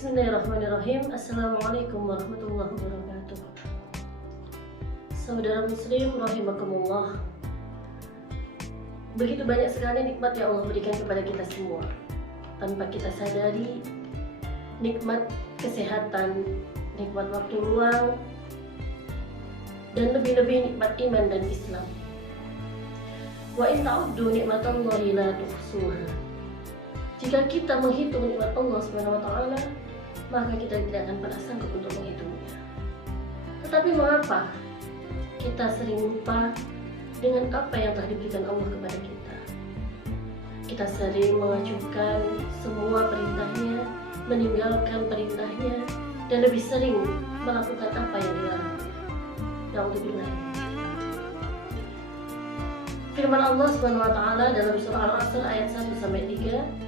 Bismillahirrahmanirrahim. Assalamualaikum warahmatullahi wabarakatuh. Saudara muslim rahimakumullah. Begitu banyak sekali nikmat yang Allah berikan kepada kita semua. Tanpa kita sadari, nikmat kesehatan, nikmat waktu luang, dan lebih-lebih nikmat iman dan Islam. Wa in ta'uddu nikmatallahi la tuhsuha. Jika kita menghitung nikmat Allah Subhanahu wa taala, maka kita tidak akan pernah sanggup untuk menghitungnya. Tetapi mengapa kita sering lupa dengan apa yang telah diberikan Allah kepada kita? Kita sering mengajukan semua perintahnya, meninggalkan perintahnya, dan lebih sering melakukan apa yang dilarangnya. Na'udzubillah. Firman Allah Subhanahu wa taala dalam surah Al-Asr ayat 1-3,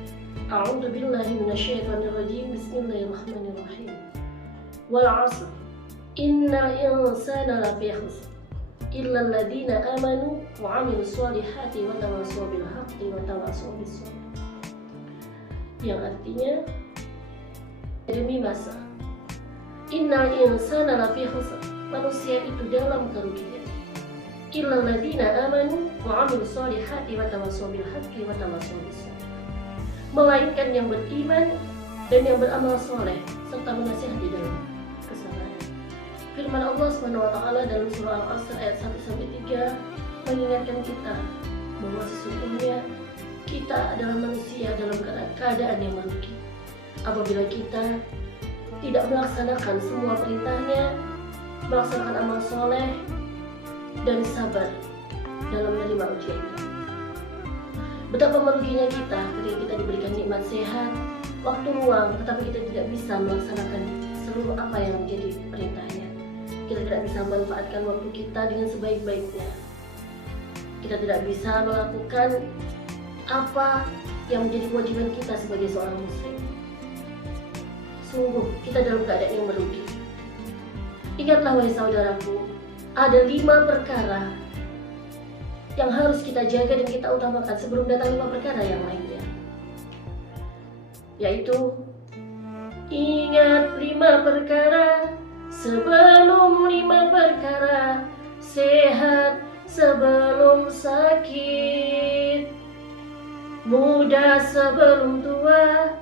A'udzu billahi minasyaitonir rajim. Bismillahirrahmanirrahim. Wal 'asr. Innal insana lafi khusr. Illa alladziina aamanu wa 'amilus shalihati wa tawassaw bil haqqi wa tawassaw bis sabr. Yang artinya, demi masa, innal insana lafi khusr. Manusia itu dalam kerugian. Illa alladziina aamanu wa 'amilus shalihati wa tawassaw bil haqqi wa tawassaw bis sabr. Melainkan yang beriman dan yang beramal soleh serta menasihati dalam kesabaran. Firman Allah SWT dalam surah Al-Asr ayat 1-3 mengingatkan kita bahwa sesungguhnya kita adalah manusia dalam keadaan yang merugi apabila kita tidak melaksanakan semua perintahnya, melaksanakan amal soleh dan sabar dalam menerima ujiannya. Betapa meruginya kita ketika kita diberikan nikmat sehat, waktu luang, tetapi kita tidak bisa melaksanakan seluruh apa yang menjadi perintahnya. Kita tidak bisa memanfaatkan waktu kita dengan sebaik-baiknya. Kita tidak bisa melakukan apa yang menjadi kewajiban kita sebagai seorang muslim. Sungguh kita dalam keadaan yang merugi. Ingatlah wahai saudaraku, ada 5 perkara yang harus kita jaga dan kita utamakan sebelum datang 5 perkara yang lainnya, yaitu ingat 5 perkara sebelum 5 perkara, sehat sebelum sakit, muda sebelum tua,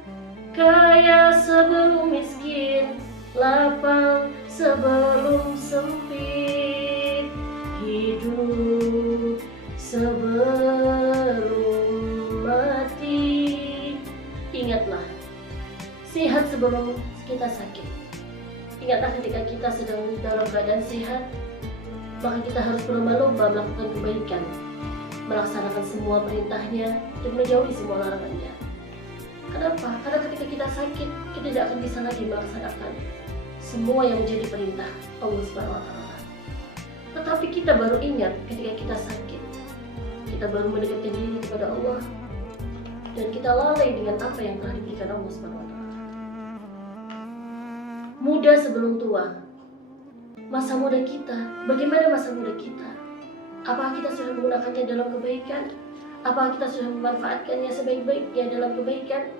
kaya sebelum miskin, lapang sebelum sempit, hidup sebelum mati. Ingatlah, sehat sebelum kita sakit. Ingatlah ketika kita sedang dalam keadaan sehat, maka kita harus berlomba-lomba melakukan kebaikan, melaksanakan semua perintahnya dan menjauhi semua larangannya. Kenapa? Karena ketika kita sakit, kita tidak akan bisa lagi melaksanakan semua yang menjadi perintah Allah Subhanahu wa taala. Tetapi kita baru ingat ketika kita sakit, kita baru mendekatkan diri kepada Allah, dan kita lalai dengan apa yang telah diberikan Allah Subhanahu wa taala. Muda sebelum tua. Masa muda kita, bagaimana masa muda kita? Apakah kita sudah menggunakannya dalam kebaikan? Apakah kita sudah memanfaatkannya sebaik-baiknya dalam kebaikan?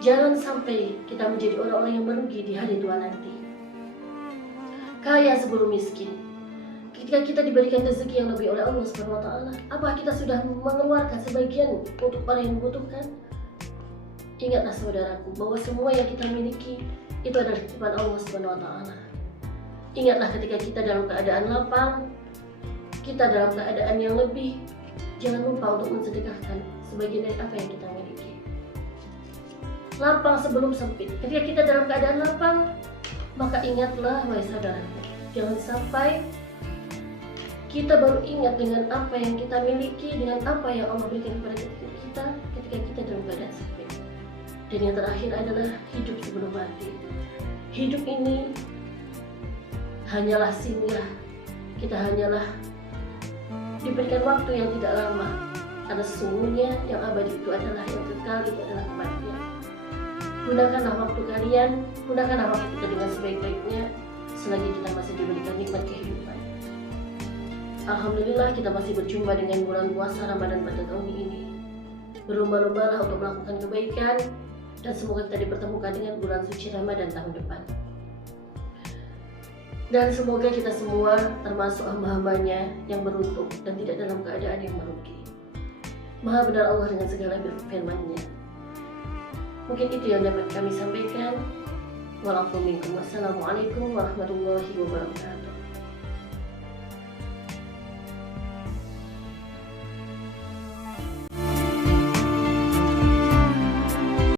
Jangan sampai kita menjadi orang-orang yang merugi di hari tua nanti. Kaya sebelum miskin. Ketika kita diberikan rezeki yang lebih oleh Allah Subhanahu wa taala, apakah kita sudah mengeluarkan sebagian untuk orang yang membutuhkan? Ingatlah saudaraku bahwa semua yang kita miliki itu adalah titipan Allah Subhanahu wa taala. Ingatlah ketika kita dalam keadaan lapang, kita dalam keadaan yang lebih, jangan lupa untuk mensedekahkan sebagian dari apa yang kita miliki. Lapang sebelum sempit. Ketika kita dalam keadaan lapang, maka ingatlah wahai saudaraku, jangan sampai kita baru ingat dengan apa yang kita miliki, dengan apa yang Allah berikan kepada kita ketika kita dalam keadaan sempit. Dan yang terakhir adalah hidup sebelum mati. Hidup ini hanyalah singgah. Kita hanyalah diberikan waktu yang tidak lama, karena sesungguhnya yang abadi itu adalah yang kekal, itu adalah kematian. Gunakanlah waktu kalian, gunakanlah waktu kita dengan sebaik-baiknya selagi kita masih diberikan nikmat kehidupan. Alhamdulillah kita masih berjumpa dengan bulan puasa Ramadan pada tahun ini. Berlomba-lombalah untuk melakukan kebaikan dan semoga kita dipertemukan dengan bulan suci Ramadan tahun depan. Dan semoga kita semua termasuk hamba-hambanya yang beruntung dan tidak dalam keadaan yang merugi. Maha benar Allah dengan segala firman-Nya. Mungkin itu yang dapat kami sampaikan. Wassalamualaikum warahmatullahi wabarakatuh.